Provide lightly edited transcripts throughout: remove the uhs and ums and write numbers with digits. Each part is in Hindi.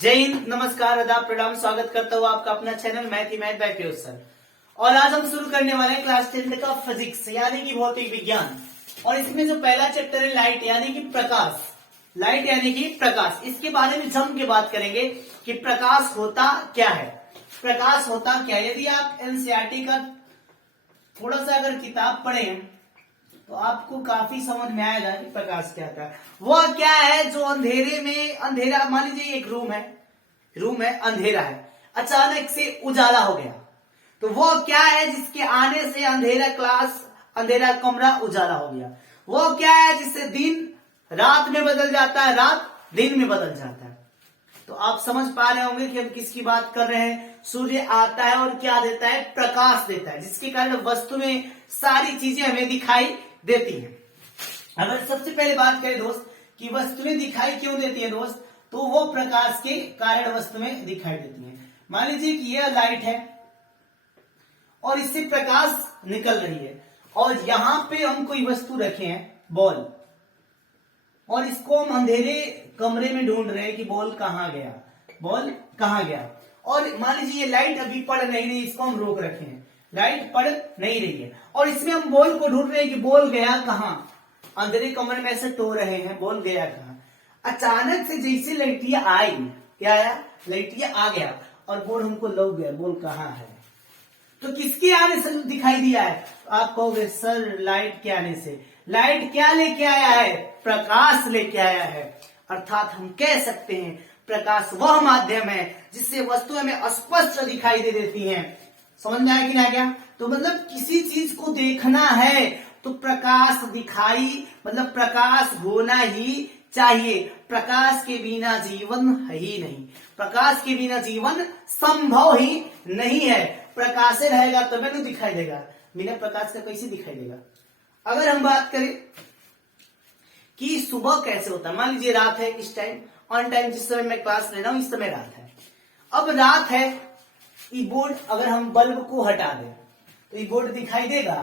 जय हिंद, नमस्कार, आदाब, प्रणाम। स्वागत करता हूँ आपका अपना channel math bye Piyush sir. और आज हम शुरू करने वाले हैं क्लास 10 का फिजिक्स यानी कि भौतिक विज्ञान। और इसमें जो पहला चैप्टर है लाइट यानी कि प्रकाश। लाइट यानी कि प्रकाश, इसके बारे में जम के बात करेंगे कि प्रकाश होता क्या है। प्रकाश होता क्या है। यदि आप एनसीईआरटी का थोड़ा सा अगर किताब पढ़ें तो आपको काफी समझ में आएगा कि प्रकाश क्या था। वह क्या है जो अंधेरे में, अंधेरा मान लीजिए एक रूम है, अंधेरा है, अचानक से उजाला हो गया, तो वो क्या है जिसके आने से अंधेरा कमरा उजाला हो गया। वो क्या है जिससे दिन रात में बदल जाता है, रात दिन में बदल जाता है। तो आप समझ पा रहे होंगे कि हम किसकी बात कर रहे हैं। सूर्य आता है और क्या देता है, प्रकाश देता है, जिसके कारण वस्तु में सारी चीजें हमें दिखाई देती है। अगर सबसे पहले बात करें दोस्त कि वस्तुएं दिखाई क्यों देती है दोस्त, तो वो प्रकाश के कारण वस्तुएं दिखाई देती हैं। मान लीजिए कि यह लाइट है और इससे प्रकाश निकल रही है, और यहां पे हम कोई वस्तु रखे हैं, बॉल, और इसको हम अंधेरे कमरे में ढूंढ रहे हैं कि बॉल कहां गया। और मान लीजिए ये लाइट अभी पड़ नहीं रही, इसको हम रोक रखे हैं, लाइट पड़ नहीं रही है, और इसमें हम बॉल को ढूंढ रहे हैं कि बॉल गया कहां। अंधेरे कमरे में ऐसे टो रहे हैं, बॉल गया कहां। अचानक से जैसे लाइटिया आई, क्या आया, लाइटिया आ गया और बॉल हमको लग गया, बॉल कहां है। तो किसके आने से दिखाई दिया है। आप कहोगे सर लाइट के आने से। लाइट क्या लेके आया है, प्रकाश लेके आया है। अर्थात हम कह सकते हैं प्रकाश वह माध्यम है जिससे वस्तु हमें स्पष्ट दिखाई दे देती हैं। समझ में आया कि ना क्या। तो मतलब किसी चीज को देखना है तो प्रकाश दिखाई, मतलब प्रकाश होना ही चाहिए। प्रकाश के बिना जीवन है ही नहीं, प्रकाश के बिना जीवन संभव ही नहीं है। प्रकाश से रहेगा तभी नहीं दिखाई देगा, बिना प्रकाश का कैसे दिखाई देगा। अगर हम बात करें कि सुबह कैसे होता है, मान लीजिए रात है, इस टाइम ऑन टाइम जिस समय मैं क्लास ले रहा हूं इस समय रात है। अब रात है, ये बोर्ड अगर हम बल्ब को हटा दें तो ये बोर्ड दिखाई देगा।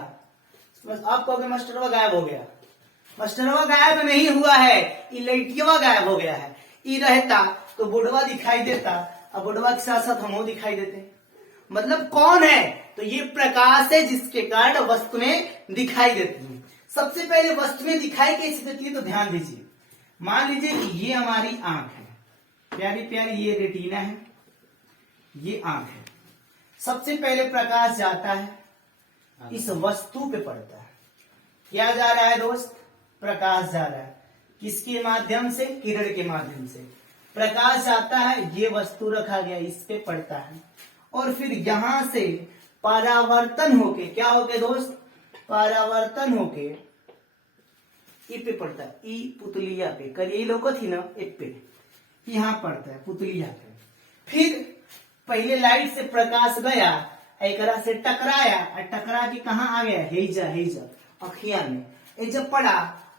आप कहोगे मास्टरवा गायब हो गया। मास्टरवा गायब नहीं हुआ है, ये लाइटिया गायब हो गया है। ये रहता तो बोर्डवा दिखाई देता, अब बोर्डवा के साथ साथ हम दिखाई देते। मतलब कौन है, तो ये प्रकाश है जिसके कारण वस्तुएं दिखाई देती हैं। सबसे पहले वस्तुएं दिखाई कैसे देती है, तो ध्यान दीजिए। मान लीजिए कि ये हमारी आंख है, प्यारी प्यारी, ये रेटिना है, ये आंख है। सबसे पहले प्रकाश जाता है, इस वस्तु पे पड़ता है। क्या जा रहा है दोस्त, प्रकाश जा रहा है। किसके माध्यम से, किरण के माध्यम से प्रकाश जाता है। ये वस्तु रखा गया, इस पे पड़ता है, और फिर यहां से परावर्तन होके, क्या होके दोस्त, परावर्तन होके ई पे पड़ता है, ई पुतलिया पे, कल यही लोग थी ना, एक पे यहां पड़ता है, पुतलिया पे। फिर पहले लाइट से प्रकाश गया, एकरा से टकराया, और टकरा के कहां आ गया, हेजा अखिया में। ये जब पड़ा,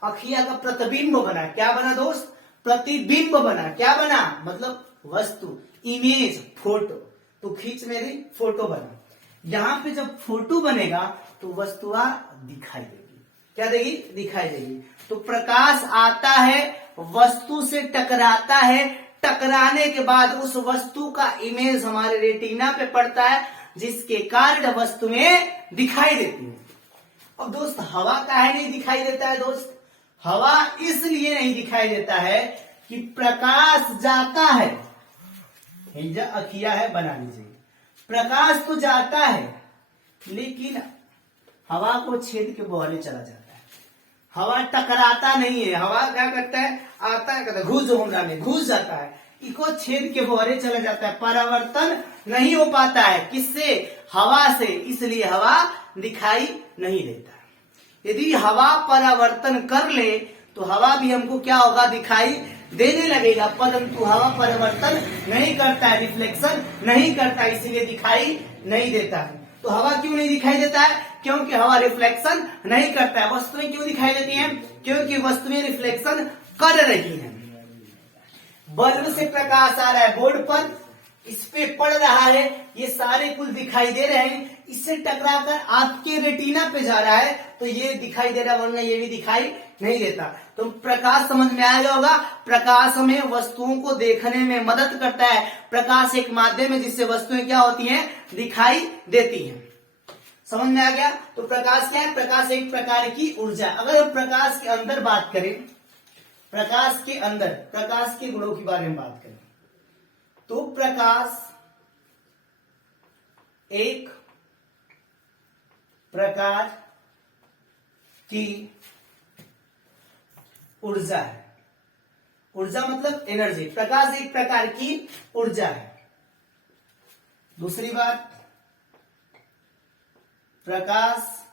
अखिया का प्रतिबिंब बना। क्या बना दोस्त, प्रतिबिंब बना। क्या बना, मतलब वस्तु, इमेज, फोटो। तो खींच मेरी फोटो बना। यहां पे जब फोटो बनेगा तो वस्तुआ दिखाई देगी। क्या देगी, दिखाई देगी। तो प्रकाश आता है, वस्तु से टकराता है, टकराने के बाद उस वस्तु का इमेज हमारे रेटिना पे पड़ता है, जिसके कारण वस्तुएं दिखाई देती हैं। अब दोस्त हवा काहे नहीं दिखाई देता है दोस्त, हवा इसलिए नहीं दिखाई देता है कि प्रकाश जाता है, अखिया है, बना लीजिए। प्रकाश तो जाता है लेकिन हवा को छेद के बहरे चला जाता है। हवा टकराता नहीं है, हवा क्या करता है, आता है, कहता घुस होना में घुस जाता है, इसको छेद के बहरे चला जाता है। परावर्तन नहीं हो पाता है, किससे, हवा से, इसलिए हवा दिखाई नहीं देता है। यदि हवा परावर्तन कर ले तो हवा भी हमको क्या होगा, दिखाई देने लगेगा, परंतु हवा परावर्तन नहीं करता है, रिफ्लेक्शन नहीं करता, इसीलिए दिखाई नहीं देता है। तो हवा क्यों नहीं दिखाई देता है, क्योंकि हवा रिफ्लेक्शन नहीं करता है। वस्तुएं क्यों दिखाई देती हैं, क्योंकि वस्तुएं रिफ्लेक्शन कर रही हैं। बल्ब से प्रकाश आ रहा है बोर्ड पर, इस पे पड़ रहा है, ये सारे कुल दिखाई दे रहे हैं, इससे टकराकर आपके रेटिना पे जा रहा है, तो ये दिखाई दे रहा है, वरना ये भी दिखाई नहीं देता। तो प्रकाश समझ में आया होगा। प्रकाश हमें वस्तुओं को देखने में मदद करता है। प्रकाश एक माध्यम है जिससे वस्तुएं क्या होती हैं, दिखाई देती हैं। समझ में आ गया। तो प्रकाश क्या है, प्रकाश एक प्रकार की ऊर्जा। अगर हम प्रकाश के अंदर बात करें, प्रकाश के अंदर प्रकाश के गुणों के बारे में बात करें, तो प्रकाश एक प्रकार की ऊर्जा है। ऊर्जा मतलब एनर्जी। प्रकाश एक प्रकार की ऊर्जा है। दूसरी बात, प्रकाश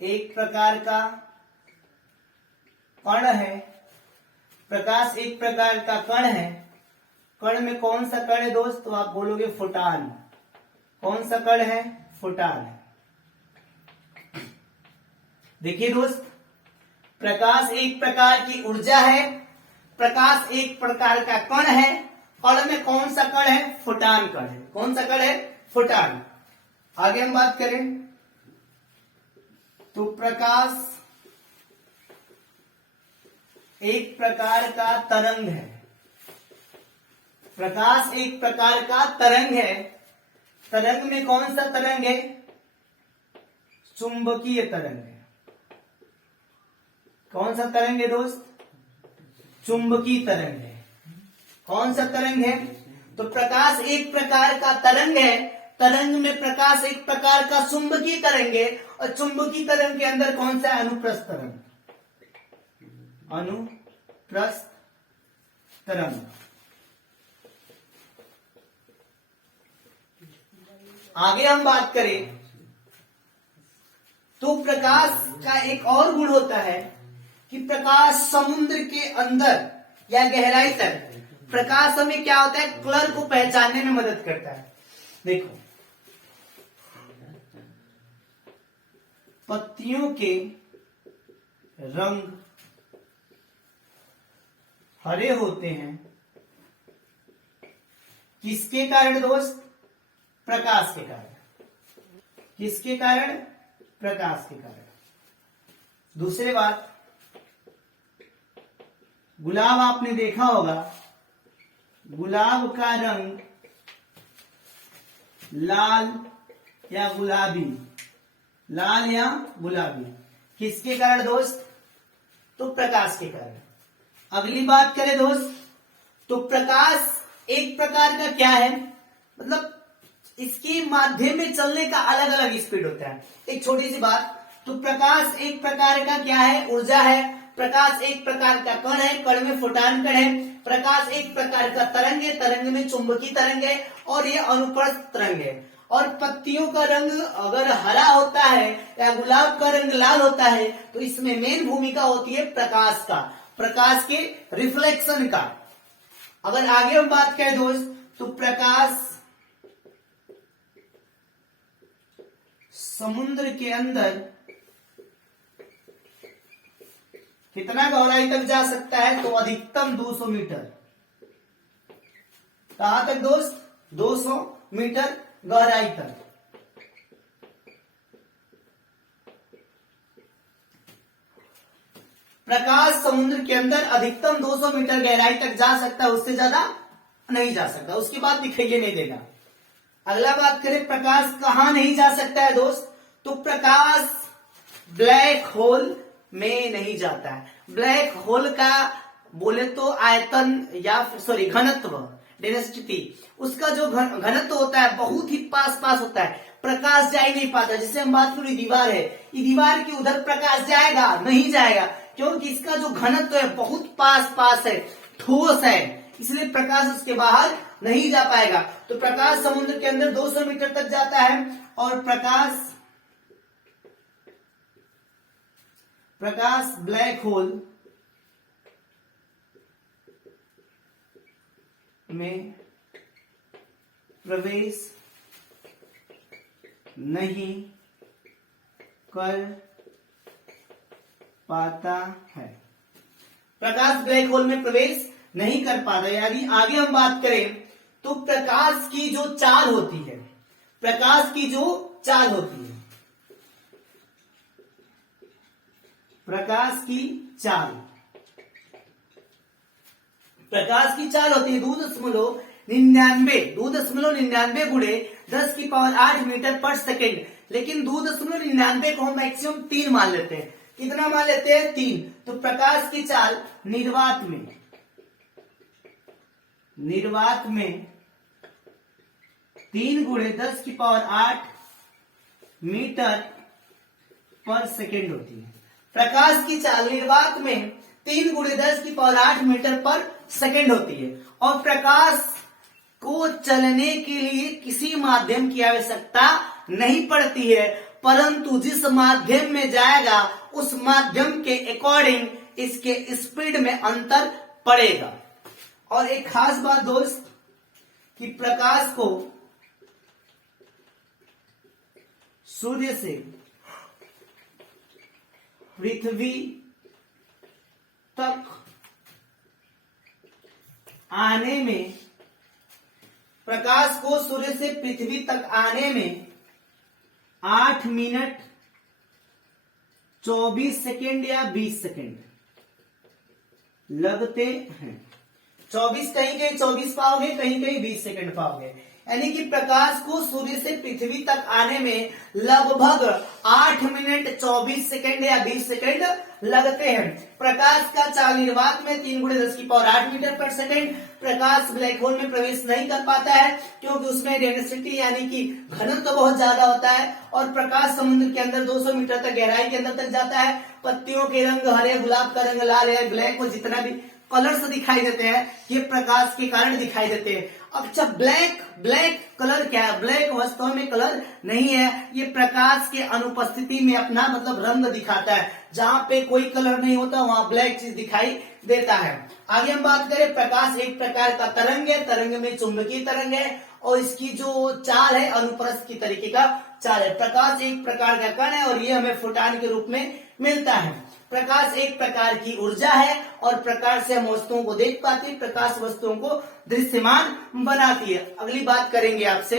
एक प्रकार का कण है। प्रकाश एक प्रकार का कण है। कण में कौन सा कण है दोस्त, तो आप बोलोगे फोटॉन। कौन सा कण है, फोटॉन है। देखिए दोस्त, प्रकाश एक प्रकार की ऊर्जा है, प्रकाश एक प्रकार का कण है। कण में कौन सा कण है, फोटॉन कण है। कौन सा कण है, फोटॉन। आगे हम बात करें तो प्रकाश एक प्रकार का तरंग है। प्रकाश एक प्रकार का तरंग है। तरंग में कौन सा तरंग है, चुंबकीय तरंग है। कौन सा तरंग है दोस्त, चुंबकीय तरंग है। कौन सा तरंग है, तो प्रकाश एक प्रकार का तरंग है। तरंग में प्रकाश एक प्रकार का चुंबकीय तरंग है। और चुंबकीय तरंग के अंदर कौन सा, अनुप्रस्थ तरंग। अनुप्रस्थ तरंग। आगे हम बात करें तो प्रकाश का एक और गुण होता है कि प्रकाश समुद्र के अंदर या गहराई तक, प्रकाश हमें क्या होता है, कलर को पहचानने में मदद करता है। देखो, पत्तियों के रंग हरे होते हैं, किसके कारण दोस्त, प्रकाश के कारण। किसके कारण, प्रकाश के कारण। दूसरी बात, गुलाब आपने देखा होगा, गुलाब का रंग लाल या गुलाबी, लाल या गुलाबी, किसके कारण दोस्त, तो प्रकाश के कारण। अगली बात करें दोस्त, तो प्रकाश एक प्रकार का क्या है, मतलब इसके माध्यम में चलने का अलग अलग स्पीड होता है। एक छोटी सी बात, तो प्रकाश एक प्रकार का क्या है, ऊर्जा है। प्रकाश एक प्रकार का कण है, कण में फोटॉन कण है। प्रकाश एक प्रकार का तरंग है, तरंग में चुंबकीय तरंग है, और ये अनुप्रस्थ तरंग है। और पत्तियों का रंग अगर हरा होता है या गुलाब का रंग लाल होता है, तो इसमें मेन भूमिका होती है प्रकाश का, प्रकाश के रिफ्लेक्शन का। अगर आगे हम बात करें दोस्त, तो प्रकाश समुद्र के अंदर कितना गहराई तक जा सकता है, तो अधिकतम 200 मीटर। कहां तक दोस्त, 200 मीटर गहराई तक। प्रकाश समुद्र के अंदर अधिकतम 200 मीटर गहराई तक जा सकता है, उससे ज्यादा नहीं जा सकता, उसकी बात दिखाइए नहीं देगा। अगला बात करें, प्रकाश कहां नहीं जा सकता है दोस्त, तो प्रकाश ब्लैक होल में नहीं जाता है। ब्लैक होल का बोले तो आयतन या सॉरी घनत्व, डेंसिटी, उसका जो घनत्व होता है बहुत ही पास पास होता है, प्रकाश जा ही नहीं पाता। जैसे हम बात करें दीवार है, ये दीवार के उधर प्रकाश जाएगा, नहीं जाएगा, क्योंकि इसका जो घनत्व है बहुत पास पास है, ठोस है, इसलिए प्रकाश उसके बाहर नहीं जा पाएगा। तो प्रकाश समुद्र के अंदर 200 मीटर तक जाता है। और प्रकाश ब्लैक होल में प्रवेश नहीं कर पाता है। प्रकाश ब्लैक होल में प्रवेश नहीं कर पाता। यानी आगे हम बात करें तो प्रकाश की जो चाल होती है, प्रकाश की जो चाल होती है, प्रकाश की चाल, प्रकाश की चाल होती है 2.99 गुणे 10⁸ मीटर पर सेकेंड। लेकिन 2.99 को हम मैक्सिमम 3 मान लेते हैं। कितना मान लेते हैं? 3। तो प्रकाश की चाल निर्वात में 3 गुणे 10⁸ मीटर पर सेकेंड होती है। प्रकाश की चाल निर्वात में 3 गुणे 10⁸ मीटर पर सेकेंड होती है। और प्रकाश को चलने के लिए किसी माध्यम की आवश्यकता नहीं पड़ती है, परंतु जिस माध्यम में जाएगा उस माध्यम के अकॉर्डिंग इसके स्पीड में अंतर पड़ेगा। और एक खास बात दोस्त कि प्रकाश को सूर्य से पृथ्वी तक आने में, प्रकाश को सूर्य से पृथ्वी तक आने में 8 मिनट 24 सेकेंड या 20 सेकेंड लगते हैं। 24 कहीं कहीं 24 पाओगे, कहीं कहीं 20 सेकेंड पाओगे। यानी कि प्रकाश को सूर्य से पृथ्वी तक आने में लगभग 8 मिनट 24 सेकेंड या 20 सेकेंड लगते हैं। प्रकाश का चाल निर्वात में 3 गुणे 10⁸ मीटर पर सेकेंड। प्रकाश ब्लैक होल में प्रवेश नहीं कर पाता है क्योंकि उसमें डेंसिटी यानी कि घनत्व तो बहुत ज्यादा होता है। और प्रकाश समुद्र के अंदर 200 मीटर तक गहराई के अंदर तक जाता है। पत्तियों के रंग हरे, गुलाब का रंग लाल है, ब्लैक और जितना भी कलर्स दिखाई देते हैं ये प्रकाश के कारण दिखाई देते हैं। अब जब ब्लैक कलर क्या है? ब्लैक वास्तव में कलर नहीं है, ये प्रकाश के अनुपस्थिति में अपना मतलब रंग दिखाता है। जहां पे कोई कलर नहीं होता वहां ब्लैक चीज दिखाई देता है। आगे हम बात करें, प्रकाश एक प्रकार का तरंग है। तरंग में चुंबकीय तरंग है और इसकी जो चाल है अनुप्रस्थ की तरीके का चाल है। प्रकाश एक प्रकार का कण है और ये हमें फोटॉन के रूप में मिलता है। प्रकाश एक प्रकार की ऊर्जा है और प्रकाश से हम वस्तुओं को देख पाते हैं। प्रकाश वस्तुओं को दृश्यमान बनाती है। अगली बात करेंगे आपसे,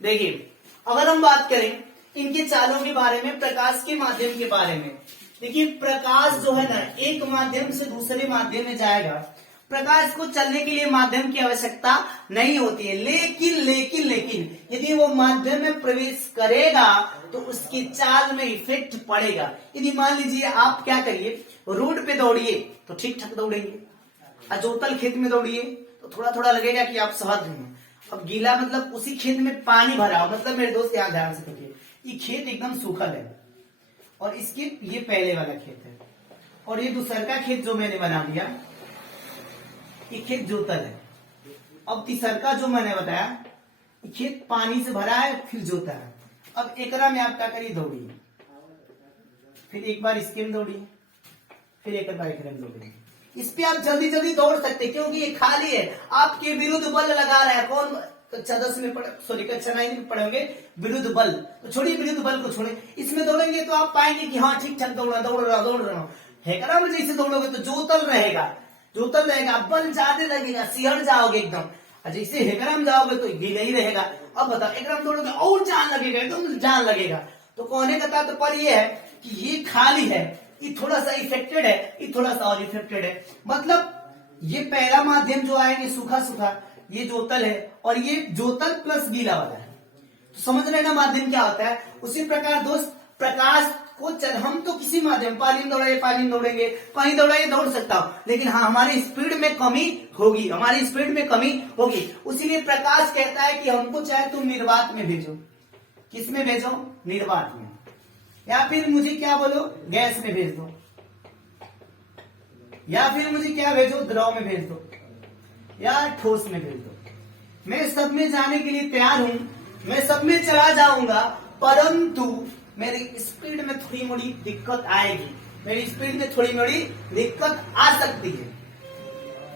देखिए अगर हम बात करें इनके चालों के बारे में, प्रकाश के माध्यम के बारे में। देखिए प्रकाश जो है ना एक माध्यम से दूसरे माध्यम में जाएगा। प्रकाश को चलने के लिए माध्यम की आवश्यकता नहीं होती है, लेकिन यदि वो माध्यम में प्रवेश करेगा तो उसकी चाल में इफेक्ट पड़ेगा। यदि मान लीजिए आप क्या करिए, रोड पे दौड़िए तो ठीक ठाक दौड़ेंगे, अजोतल खेत में दौड़िए तो थोड़ा थोड़ा लगेगा कि आप सहज हैं। अब गीला मतलब उसी खेत में पानी भरा हो, मतलब मेरे दोस्त यहाँ ध्यान से देखिए, ये खेत एकदम सूखल है और इसके ये पहले वाला खेत है और ये दूसरा का खेत जो मैंने बना दिया ये खेत जोतल है। अब तीसरा जो मैंने बताया खेत पानी से भरा है फिर जोता है। अब एकरा में आप क्या करिए, दौड़िए, फिर एक बार इसके में दौड़िए, फिर एक बार एकरा में दौड़िए। इस पे आप जल्दी जल्दी दौड़ सकते क्योंकि ये खाली है, आपके विरुद्ध बल लगा रहा है। कौन कक्षा 10 में कक्षा 9 में पढ़ोगे विरुद्ध बल, तो छोड़िए विरुद्ध बल को छोड़े, इसमें दौड़ेंगे तो आप पाएंगे कि हाँ ठीक ठाक दौड़ रहा हूँ। हेकरा में जैसे दौड़ोगे तो जोतल रहेगा, बल ज्यादा लगेगा, सिहर जाओगे एकदम। जैसे हेकरा में जाओगे तो गीला ही रहेगा। अब बताओ एकरा में दौड़ोगे और जान लगेगा, एकदम जान लगेगा। तो कहने का तात्पर्य ये है कि ये खाली है, ये थोड़ा सा इफेक्टेड है, ये थोड़ा सा और इफेक्टेड है। मतलब ये पहला माध्यम जो आएगा सूखा सूखा, ये जोतल है और ये जोतल प्लस गीला वाला है। तो समझ रहे ना माध्यम क्या होता है। उसी प्रकार दोस्त प्रकाश को हम तो किसी माध्यम, पानी में दौड़ेंगे, कहीं दौड़ाइए दौड़ सकता हूं, लेकिन हाँ हमारी स्पीड में कमी होगी, उसीलिए प्रकाश कहता है कि हमको चाहे तुम निर्वात में भेजो। किस में भेजो? निर्वात में, या फिर मुझे क्या बोलो गैस में भेज दो, या फिर मुझे क्या भेजो द्रव में भेज दो, या ठोस में भेज दो। मैं सब में जाने के लिए तैयार हूं, मैं सब में चला जाऊंगा, परंतु मेरी स्पीड में थोड़ी मोड़ी दिक्कत आएगी, आ सकती है।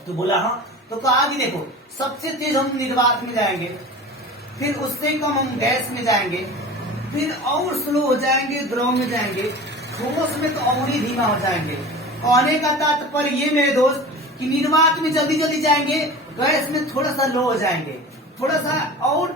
तो बोला हाँ, तो कहा कि देखो सबसे तेज हम निर्वात में जाएंगे, फिर उससे कम हम गैस में जाएंगे, फिर और स्लो हो जाएंगे द्रव में जाएंगे, ठोस में तो और ही धीमा हो जाएंगे। कहने का तात्पर्य ये मेरे दोस्त कि निर्वात में जल्दी जल्दी जाएंगे, गैस में थोड़ा सा लो हो जाएंगे, थोड़ा सा और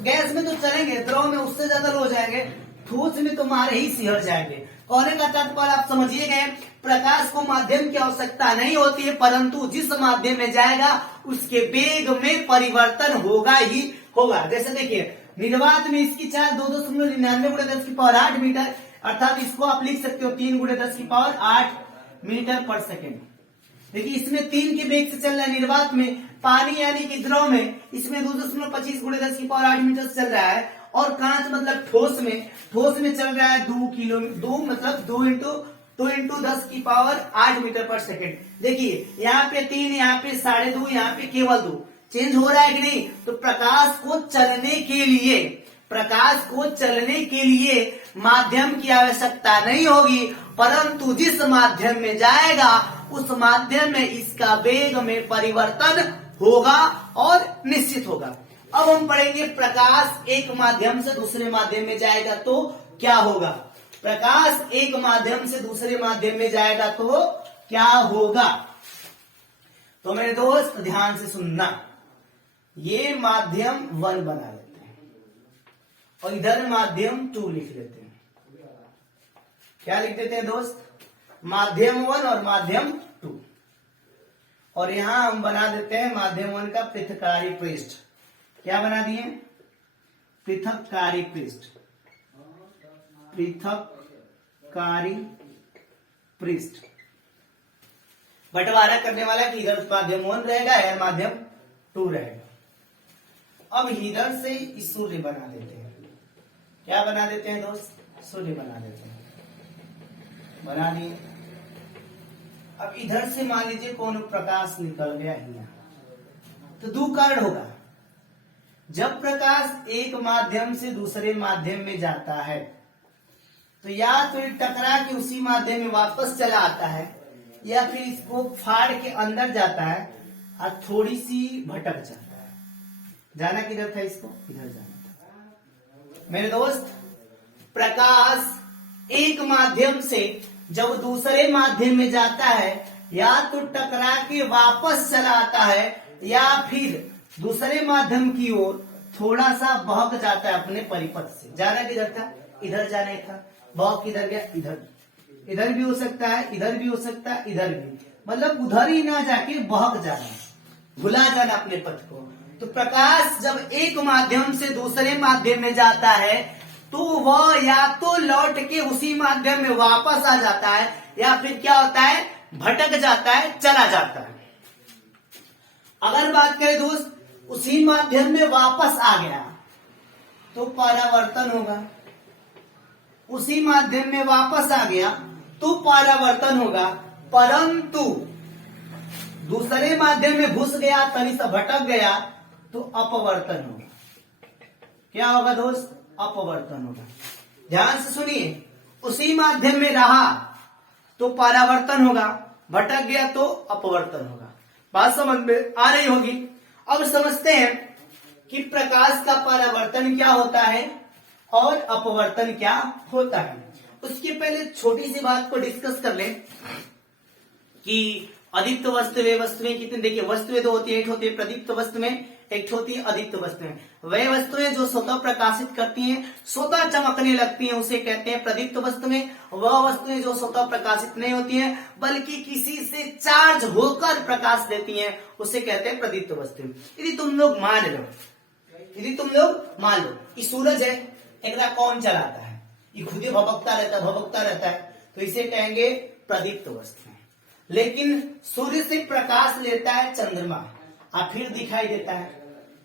गैस में तो चलेंगे, द्रव में उससे ज्यादा लो हो जाएंगे, ठोस में तुम्हारे ही सिहर जाएंगे। कहने का तात्पर्य आप समझिए गए, प्रकाश को माध्यम की आवश्यकता नहीं होती है, परंतु जिस माध्यम में जाएगा उसके वेग में परिवर्तन होगा ही होगा। जैसे देखिए निर्वात में इसकी चाल 2.99 गुणे 10 की पावर 8 मीटर, अर्थात इसको आप लिख सकते हो 3 गुणे 10 की पावर 8 मीटर पर सेकेंड। देखिए इसमें 3 के वेग से चल रहा है निर्वात में, पानी यानी कि द्रव में इसमें 2.25 गुणे 10 की पावर 8 मीटर से चल रहा है, और कांच मतलब ठोस में चल रहा है 2 मतलब 2 इंटू 10 की पावर 8 मीटर पर सेकेंड। देखिए यहाँ पे 3, यहाँ पे 2.5, यहाँ पे केवल 2, चेंज हो रहा है कि नहीं। तो प्रकाश को चलने के लिए माध्यम की आवश्यकता नहीं होगी, परंतु जिस माध्यम में जाएगा उस माध्यम में इसका वेग में परिवर्तन होगा और निश्चित होगा। अब हम पढ़ेंगे प्रकाश एक माध्यम से दूसरे माध्यम में जाएगा तो क्या होगा। प्रकाश एक माध्यम से दूसरे माध्यम में जाएगा तो क्या होगा। तो मेरे दोस्त ध्यान से सुनना, ये माध्यम 1 बना लेते हैं और इधर माध्यम 2 लिख लेते हैं। क्या लिख देते हैं दोस्त, माध्यम 1 और माध्यम 2, और यहां हम बना देते हैं माध्यम 1 का पृथक्कारी पृष्ठ। क्या बना दिए, पृथक्कारी पृष्ठ, पृथक्कारी पृष्ठ। बंटवारा करने वाला कि इधर माध्यम 1 रहेगा या माध्यम 2 रहेगा। अब इधर से इस सूर्य बना देते हैं। क्या बना देते हैं दोस्त, सूर्य बना देते हैं, बना दिए। अब इधर से मान लीजिए कौन प्रकाश निकल गया यहाँ, तो 2 कारण होगा। जब प्रकाश एक माध्यम से दूसरे माध्यम में जाता है तो या तो टकरा के उसी माध्यम में वापस चला आता है, या फिर इसको फाड़ के अंदर जाता है और थोड़ी सी भटक जाता है। जाना किधर था, इसको इधर जाना था। मेरे दोस्त प्रकाश एक माध्यम से जब दूसरे माध्यम में जाता है, या तो टकरा के वापस चला आता है, या फिर दूसरे माध्यम की ओर थोड़ा सा बहक जाता है अपने परिपथ से। जाना किधर था, इधर जाना था, बहक किधर गया, इधर भी हो सकता है, इधर भी हो सकता है, इधर भी, मतलब उधर ही ना जाके बहक जाना, भुला जाना अपने पथ को। तो प्रकाश जब एक माध्यम से दूसरे माध्यम में जाता है तो वह या तो लौट के उसी माध्यम में वापस आ जाता है, या फिर क्या होता है, भटक जाता है, चला जाता है। अगर बात करें दोस्त उसी माध्यम में वापस आ गया तो परावर्तन होगा, उसी माध्यम में वापस आ गया तो परावर्तन होगा, परंतु दूसरे माध्यम में घुस गया, तनी सा भटक गया तो अपवर्तन होगा। क्या होगा दोस्त, अपवर्तन होगा। ध्यान से सुनिए, उसी माध्यम में रहा तो परावर्तन होगा, भटक गया तो अपवर्तन होगा। बात समझ में आ रही होगी। अब समझते हैं कि प्रकाश का परावर्तन क्या होता है और अपवर्तन क्या होता है। उसके पहले छोटी सी बात को डिस्कस कर लें कि अदीप्त वस्तुएं, वस्तुएं कितनी, देखिए वस्तुएं 2 होती है, एक होती है प्रदीप्त वस्तुएं, एक होती है अदीप्त वस्तुएं। वह वस्तुएं जो स्वतः प्रकाशित करती हैं, स्वतः चमकने लगती हैं, उसे कहते हैं प्रदीप्त वस्तुएं। वह वस्तुएं जो स्वतः प्रकाशित नहीं होती हैं बल्कि किसी से चार्ज होकर प्रकाश देती हैं, उसे कहते हैं प्रदीप्त वस्तुएं। यदि तुम लोग मान लो ये सूरज है, एकरा कौन चलाता है, ये खुद ही भभकता रहता है, तो इसे कहेंगे प्रदीप्त वस्तुएं। लेकिन सूर्य से प्रकाश लेता है चंद्रमा और फिर दिखाई देता है,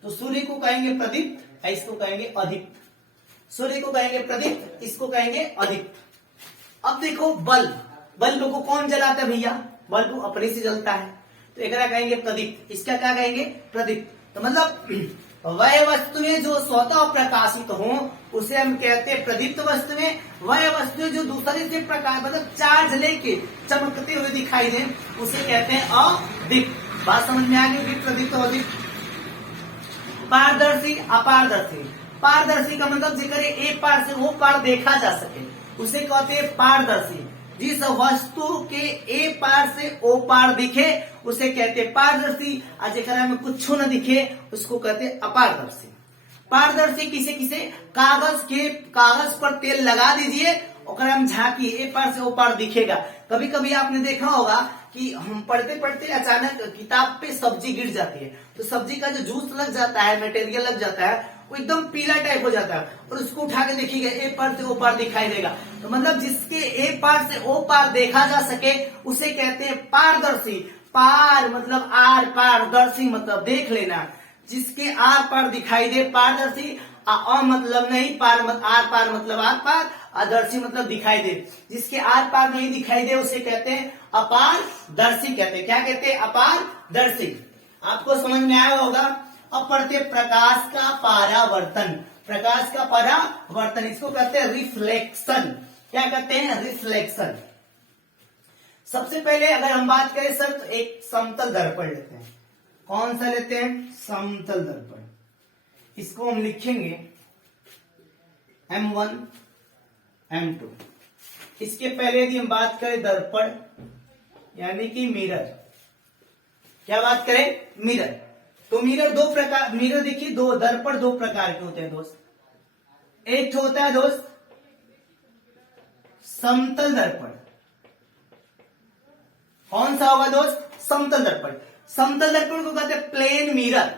तो सूर्य को कहेंगे प्रदीप्त, इसको कहेंगे अदीप्त। सूर्य को कहेंगे प्रदीप्त, इसको कहेंगे अदीप्त। अब देखो बल्ब को कौन जलाता है भैया, बल्ब अपने से जलता है, तो एकरा कहेंगे प्रदीप्त, इसका क्या कहेंगे, प्रदीप्त। तो मतलब वह वस्तुएं जो स्वतः प्रकाशित हो उसे हम कहते हैं प्रदीप्त वस्तुएं। वह वस्तुएं जो दूसरे से प्रकाश मतलब चार्ज लेके चमकते हुए दिखाई दे उसे कहते हैं अदीप्त। बात समझ में आ गई, प्रदीप्त और अदीप्त। पारदर्शी, अपारदर्शी। पारदर्शी का मतलब जिक्र एक पार से वो पार देखा जा सके, उसे कहते हैं पारदर्शी। जिस वस्तु के ए पार से ओ पार दिखे उसे कहते हैं पारदर्शी, और जेकरा में कुछ न दिखे उसको कहते हैं अपारदर्शी। पारदर्शी किसे किसे कागज पर तेल लगा दीजिए, और हम झांकी ए पार से ओ पार दिखेगा। कभी कभी आपने देखा होगा कि हम पढ़ते पढ़ते अचानक किताब पे सब्जी गिर जाती है, तो सब्जी का जो जूस लग जाता है, मटेरियल लग जाता है, वो एकदम पीला टाइप हो जाता है, और उसको उठा के देखिएगा ए पार से ओ पार दिखाई देगा। तो मतलब जिसके ए पार से ओ पार देखा जा सके उसे कहते हैं पारदर्शी। पार मतलब आर पार, दर्शी मतलब देख लेना, जिसके आर पार दिखाई दे पारदर्शी। मतलब नहीं, आर पार मतलब आर पार, अदर्शी मतलब दिखाई दे। जिसके आर पार नहीं दिखाई दे उसे कहते हैं अपारदर्शी कहते हैं। क्या कहते हैं? अपारदर्शी। आपको समझ में आया होगा। अब पढ़ते प्रकाश का परावर्तन। प्रकाश का परावर्तन इसको कहते हैं रिफ्लेक्शन। क्या कहते हैं? रिफ्लेक्शन। सबसे पहले अगर हम बात करें सर, तो एक समतल दर्पण लेते हैं। कौन सा लेते हैं? समतल दर्पण। इसको हम लिखेंगे M1 M2। इसके पहले यदि हम बात करें दर्पण यानी कि मिरर, क्या बात करें? मिरर। तो मिरर दो प्रकार, मिरर देखिए दो, दर्पण दो प्रकार के होते हैं दोस्त। एक होता है दोस्त समतल दर्पण। कौन सा होगा दोस्त? समतल दर्पण। समतल दर्पण को कहते हैं प्लेन मिरर।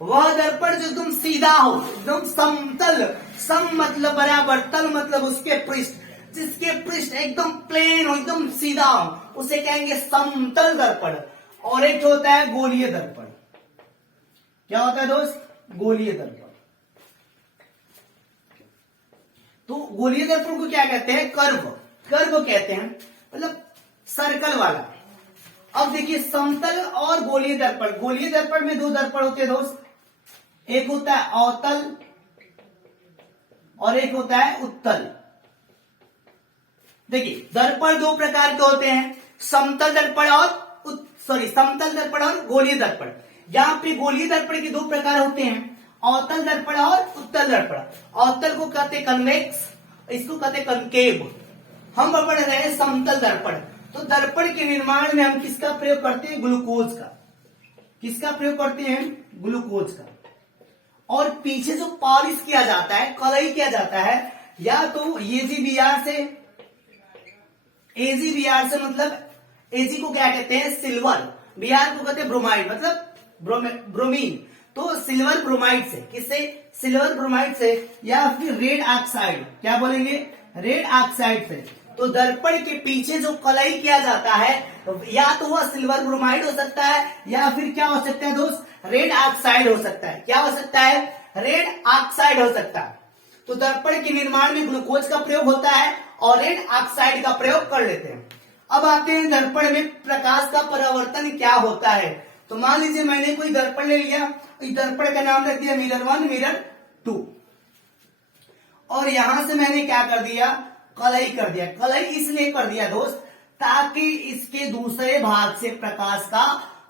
वह दर्पण जो एकदम सीधा हो, एकदम समतल, सम मतलब बराबर, तल मतलब उसके पृष्ठ, जिसके पृष्ठ एकदम प्लेन हो, एकदम सीधा हो, उसे कहेंगे समतल दर्पण। और एक होता है गोलीय दर्पण। क्या होता है दोस्त? गोलीय दर्पण। तो गोलीय दर्पण को क्या कहते हैं? कर्व कहते हैं, मतलब सर्कल वाला। अब देखिए समतल और गोलीय दर्पण। गोलीय दर्पण में दो दर्पण होते हैं दोस्त, एक होता है अवतल और एक होता है उत्तल। देखिए दर्पण दो प्रकार के होते हैं, समतल दर्पण और समतल दर्पण और गोलीय दर्पण। यहाँ पे गोलीय दर्पण के दो प्रकार होते हैं, अवतल दर्पण और उत्तल दर्पण। अवतल को कहते हैं कन्वेक्स, इसको कहते हैं कनकेव। हम पढ़ रहे हैं समतल दर्पण। तो दर्पण के निर्माण में हम किसका प्रयोग करते हैं? ग्लूकोज का। किसका प्रयोग करते हैं? ग्लूकोज का। और पीछे जो पॉलिश किया जाता है, कलई किया जाता है, या तो एजीबीआर से, एजीबीआर से मतलब एजी को क्या कहते हैं? सिल्वर। बीआर को कहते हैं ब्रोमाइड, मतलब ब्रोमीन। तो सिल्वर ब्रोमाइड से, किससे? सिल्वर ब्रोमाइड से, या फिर रेड ऑक्साइड। क्या बोलेंगे? रेड ऑक्साइड से। तो दर्पण के पीछे जो कलई किया जाता है, या तो वह सिल्वर ब्रोमाइड हो सकता है, या फिर क्या हो सकता है दोस्त? रेड ऑक्साइड हो सकता है। क्या हो सकता है? रेड ऑक्साइड हो सकता है। तो दर्पण के निर्माण में ग्लूकोज का प्रयोग होता है और रेड ऑक्साइड का प्रयोग कर लेते हैं। अब आते हैं दर्पण में प्रकाश का परावर्तन क्या होता है। तो मान लीजिए मैंने कोई दर्पण ले लिया, इस दर्पण का नाम रख दिया मिरर 1, मिरर 2, और यहां से मैंने क्या कर दिया? कलई कर दिया। कलई इसलिए कर दिया दोस्त ताकि इसके दूसरे भाग से प्रकाश का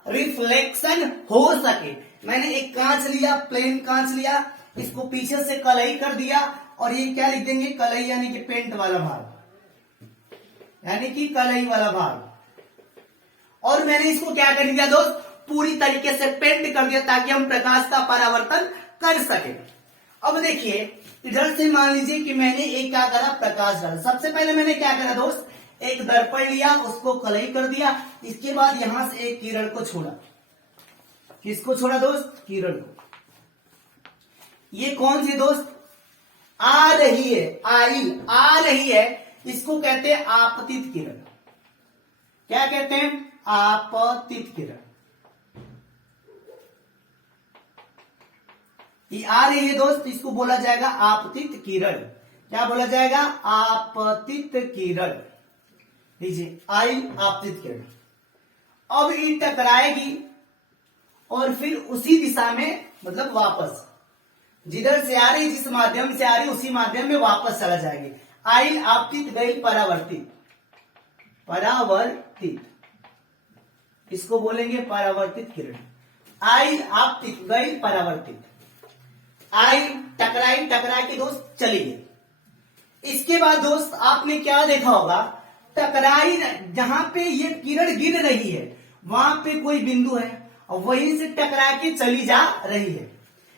रिफ्लेक्शन हो सके। मैंने एक कांच लिया, प्लेन कांच लिया, इसको पीछे से कलई कर दिया, और ये क्या लिख देंगे? कलई यानी कि पेंट वाला भाग, यानी कि कलई वाला भाग। और मैंने इसको क्या कर दिया दोस्त? पूरी तरीके से पेंट कर दिया ताकि हम प्रकाश का परावर्तन कर सके। अब देखिए इधर से मान लीजिए कि मैंने एक क्या करा? प्रकाश डाला। सबसे पहले मैंने क्या करा दोस्त? एक दर्पण लिया, उसको कलई कर दिया, इसके बाद यहां से एक किरण को छोड़ा। किसको छोड़ा दोस्त? किरण को। ये कौन सी दोस्त? आ रही है, आ रही है, इसको कहते हैं आपतित किरण। क्या कहते हैं? आपतित किरण। ये आ रही है दोस्त, इसको बोला जाएगा आपतित किरण। क्या बोला जाएगा? आपतित किरण। लीजिए आई आपतित किरण। अब ये टकराएगी और फिर उसी दिशा में, मतलब वापस जिधर से आ रही, जिस माध्यम से आ रही उसी माध्यम में वापस चला जाएगी। आई आपतित, गई परावर्तित। परावर्तित, इसको बोलेंगे परावर्तित किरण। आई आपतित, गई परावर्तित। आई टकराई, टकरा के दोस्त चली गई। इसके बाद दोस्त आपने क्या देखा होगा? टकराई, जहां पे ये किरण गिर रही है वहां पे कोई बिंदु है और वहीं से टकरा के चली जा रही है।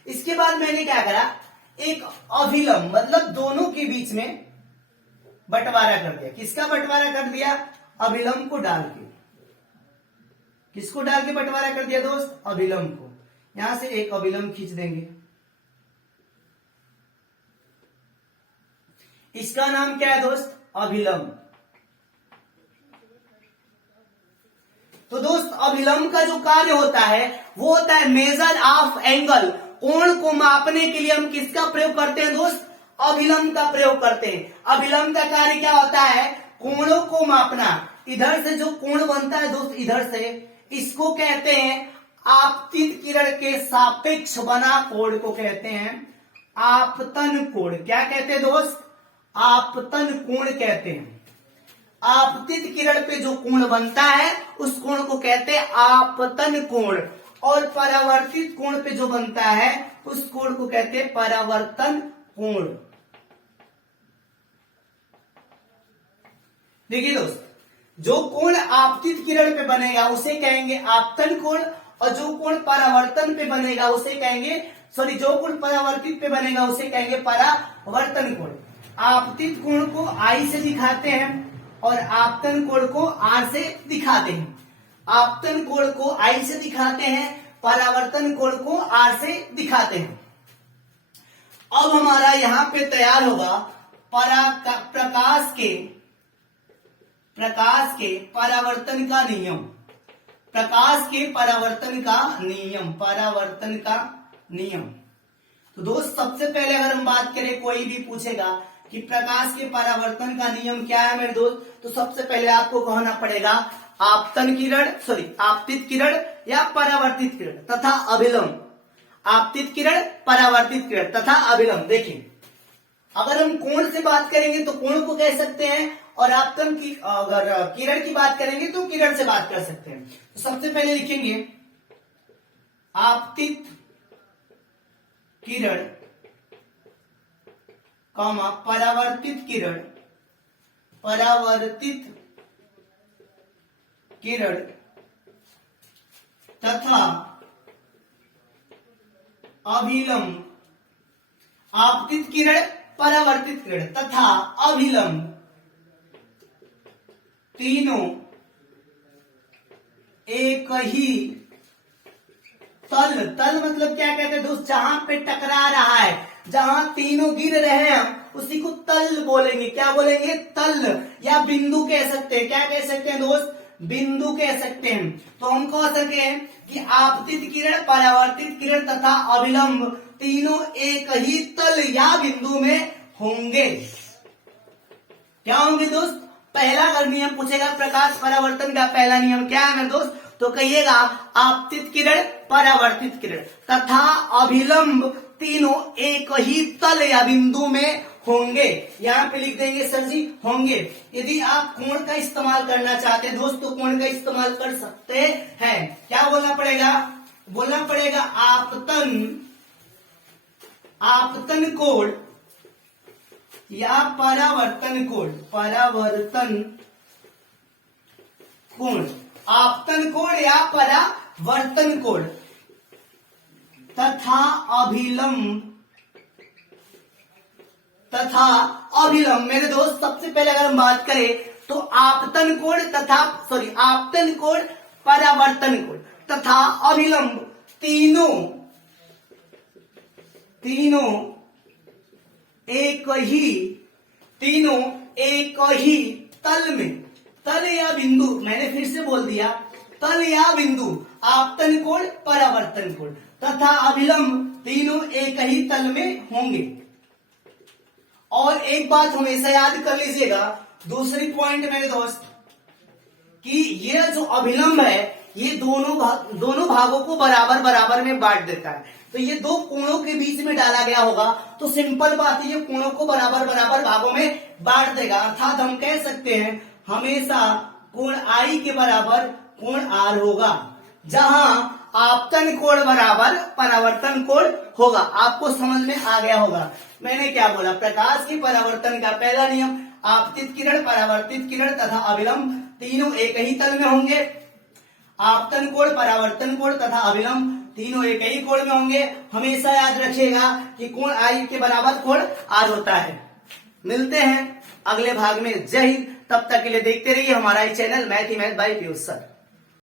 इसके बाद मैंने क्या करा, एक अभिलंब मतलब दोनों के बीच में बंटवारा कर दिया। किसका बंटवारा कर दिया? अभिलंब को डाल के। किसको डाल के बंटवारा कर दिया दोस्त? अभिलंब को। यहां से एक अभिलंब खींच देंगे। इसका नाम क्या है दोस्त? अभिलंब। तो दोस्त अभिलंब का जो कार्य होता है वो होता है मेजर ऑफ एंगल। कोण को मापने के लिए हम किसका प्रयोग करते हैं दोस्त? अभिलंब का प्रयोग करते हैं। अभिलंब का कार्य क्या होता है? कोणों को मापना। इधर से जो कोण बनता है दोस्त, इधर से, इसको कहते हैं आपतित किरण के सापेक्ष बना कोण को कहते हैं आपतन कोण। क्या कहते हैं दोस्त? आपतन कोण कहते हैं। आपतित किरण पे जो कोण बनता है उस कोण को कहते हैं आपतन कोण, और परावर्तित कोण पे जो बनता है उस कोण को कहते हैं परावर्तन कोण। देखिए दोस्त, जो कोण आपतित किरण पे बनेगा उसे कहेंगे आपतन कोण, और जो कोण परावर्तन पे बनेगा उसे कहेंगे जो कोण परावर्तित पे बनेगा उसे कहेंगे परावर्तन कोण। आपतित कोण को आई से दिखाते हैं और आपतन कोण को आर से दिखाते हैं। आपतन कोण को आई से दिखाते हैं, परावर्तन कोण को आर से दिखाते हैं। अब हमारा यहां पे तैयार होगा प्रकाश के परावर्तन का नियम। प्रकाश के परावर्तन का नियम। तो दोस्त सबसे पहले अगर हम बात करें, कोई भी पूछेगा कि प्रकाश के परावर्तन का नियम क्या है मेरे दोस्त, तो सबसे पहले आपको कहना पड़ेगा आपतित किरण या परावर्तित किरण तथा अभिलंब। आपतित किरण, परावर्तित किरण तथा अभिलंब। देखिए, अगर हम कोण से बात करेंगे तो कोण को कह सकते हैं, और आपतन की अगर किरण की बात करेंगे तो किरण से बात कर सकते हैं। तो सबसे पहले लिखेंगे आपतित किरण कॉमा परावर्तित किरण तथा अभिलंब। आपतित किरण, परावर्तित किरण तथा अभिलंब तीनों एक ही तल मतलब क्या कहते हैं दोस्त? जहां पे टकरा रहा है, जहां तीनों गिर रहे हैं उसी को तल बोलेंगे। क्या बोलेंगे? तल, या बिंदु कह सकते हैं। क्या कह सकते हैं दोस्त? बिंदु कह सकते हैं। तो हम कह सके कि आपतित किरण, परावर्तित किरण तथा अभिलंब तीनों एक ही तल या बिंदु में होंगे। क्या होंगे दोस्त? पहला अगर नियम पूछेगा प्रकाश परावर्तन का पहला नियम क्या है मेरे दोस्त, तो कहिएगा आपतित किरण, परावर्तित किरण तथा अभिलंब तीनों एक ही तल या बिंदु में होंगे। यहाँ पे लिख देंगे सर जी होंगे। यदि आप कोण का इस्तेमाल करना चाहते हैं दोस्त तो कोण का इस्तेमाल कर सकते हैं। क्या बोलना पड़ेगा? बोलना पड़ेगा आपतन कोण या परावर्तन कोण। आपतन कोण या परावर्तन कोण तथा अभिलंब मेरे दोस्त, सबसे पहले अगर हम बात करें तो आपतन कोण, परावर्तन कोण तथा अभिलंब तीनों एक ही तल में, तल या बिंदु, मैंने फिर से बोल दिया, तल या बिंदु, आपतन कोण, परावर्तन कोण तथा अभिलंब तीनों एक ही तल में होंगे। और एक बात हमेशा याद कर लीजिएगा, दूसरी पॉइंट मेरे दोस्त, कि ये जो अभिलंब है ये दोनों भागों को बराबर में बांट देता है। तो ये दो कोणों के बीच में डाला गया होगा तो सिंपल बात है, ये कोणों को बराबर भागों में बांट देगा। अर्थात हम कह सकते हैं हमेशा कोण आई के बराबर कोण आर होगा, जहां आपतन कोण बराबर परावर्तन कोण होगा। आपको समझ में आ गया होगा मैंने क्या बोला। प्रकाश की परावर्तन का पहला नियम, आपतित किरण, परावर्तित किरण तथा अभिलंब तीनों एक ही तल में होंगे। आपतन कोण, परावर्तन कोण तथा अभिलंब तीनों एक ही कोण में होंगे। हमेशा याद रखिएगा कि कोण आई के बराबर कोण आर होता है। मिलते हैं अगले भाग में। जय हिंद। तब तक के लिए देखते रहिए हमारा ये चैनल मैथ ही मैथ बाय पीयूष सर।